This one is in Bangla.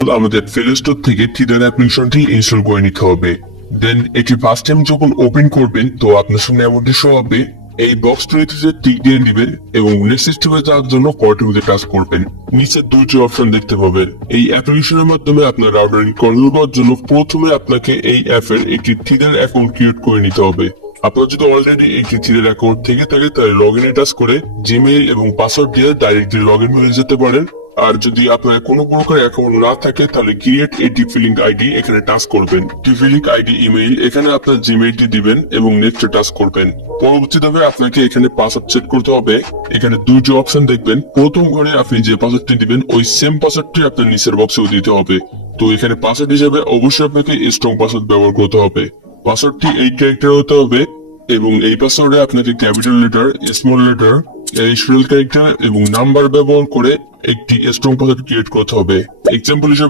আমাদের প্লে স্টোর থেকে থিডার অ্যাপ্লিকেশনটি ইনস্টল করে নিতে হবে। দেন এটি ফার্স্ট টাইম যখন ওপেন করবেন তো আপনার সামনে এমনটি শো হবে। এই বক্সটিতে টিক দিয়ে দিবেন এবং নেক্সট স্টেপে যাওয়ার জন্য কন্টিনিউতে টাচ করবেন। নিচে দুটি অপশন দেখতে পাবেন। এই অ্যাপ্লিকেশনের মাধ্যমে আপনার রাউটার কন্ট্রোল করার জন্য প্রথমে আপনাকে এই অ্যাপের একটি থিডার অ্যাকাউন্ট ক্রিয়েট করে নিতে হবে। আপনার যদি অলরেডি একটি থিডার অ্যাকাউন্ট থেকে থাকে তাহলে লগ ইনে টাচ করে জিমেইল এবং পাসওয়ার্ড দিয়ে ডাইরেক্টলি লগ ইন হয়ে যেতে পারেন। আর যদি আপনার কোনো প্রকার অ্যাকাউন্ট না থাকে তাহলে create a Diffie link ID এখানে টাচ করবেন। ডিফি লিংক আইডি ইমেইল এখানে আপনার জিমেইলটি দিবেন এবং নেক্সট টাচ করবেন। পরবর্তীভাবে আপনাকে এখানে পাসওয়ার্ড সেট করতে হবে। এখানে দুটো অপশন দেখবেন। প্রথম ঘরে আপনি যে পাসওয়ার্ডটি দিবেন ওই সেম পাসওয়ার্ডটি আপনার নিচের বক্সেও দিতে হবে। তো এখানে পাসওয়ার্ড হিসেবে অবশ্যই আপনাকে স্ট্রং পাসওয়ার্ড ব্যবহার করতে হবে। পাসওয়ার্ডটি 8 ক্যারেক্টার হতে হবে এবং এই পাসওয়ার্ডে আপনাকে capital letter, small letter, small character এবং নাম্বার ব্যবহার করে একটি স্ট্রং পাসওয়ার্ড ক্রিয়েট করতে হবে। এক্সাম্পল হিসেবে